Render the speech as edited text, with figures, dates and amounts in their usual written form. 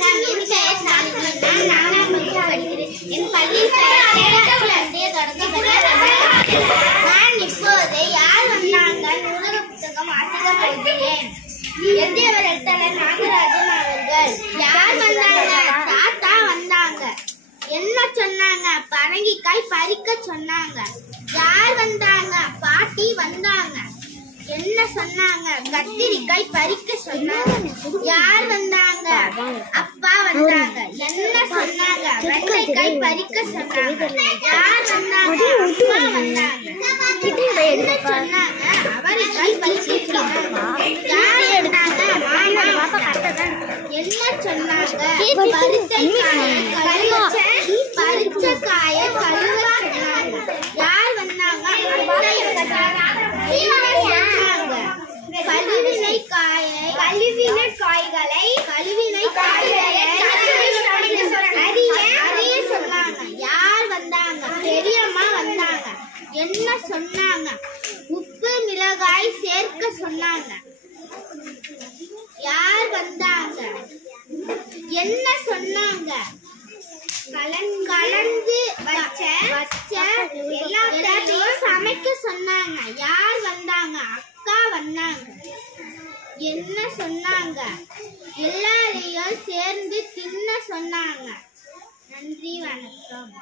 வணக்கம். என் பெயர் சாலினி. நான் 4ஆம் வகுப்பு படிக்கிறேன். என் பள்ளி நான் இப்போது யார் வந்தாங்க நூலக புத்தகம் வாசிக்க போகிறேன். எழுதியவர் எழுத்தாளர் நாகராஜன் அவர்கள். யார் வந்தாங்க? தாத்தா வந்தாங்க. என்ன சொன்னாங்க? பரங்கிக்காய் பறிக்க சொன்னாங்க. யார் வந்தாங்க? பாட்டி வந்தாங்க. என்ன சொன்னாங்க? கத்திரிக்காய் பறிக்க சொன்னாங்க. யார் வந்தாங்க? அப்பா வந்தாங்க. என்ன சொன்னாங்க? வெண்டைக்காய் பறிக்க சொன்னாங்க. யார் வந்தாங்க? அப்பா வந்தாங்க. என்ன சொன்னாங்க? அவரைக்காய் பறிக்க சொன்னாங்க. யார் வந்தாங்க? மாமா வந்தாங்க. என்ன சொன்னாங்க? பறிச்ச காயை கழுவ சொன்னாங்க. யார் வந்தாங்க? கழுவினை காய்களை அறிய சொன்னாங்க. யார் வந்தாங்க? பெரியம்மா வந்தாங்க. என்ன சொன்னாங்க? உப்பு மிளகாய் சேர்க்க சொன்னாங்க. யார் வந்தாங்க? என்ன சொன்னாங்க? கலந்து வச்ச எல்லாத்தையும் சமைக்க சொன்னாங்க. யார் வந்தாங்க? அக்கா வந்தாங்க. என்ன சொன்னாங்க? எல்லாரையும் சேர்ந்து தின்ன சொன்னாங்க. நன்றி, வணக்கம்.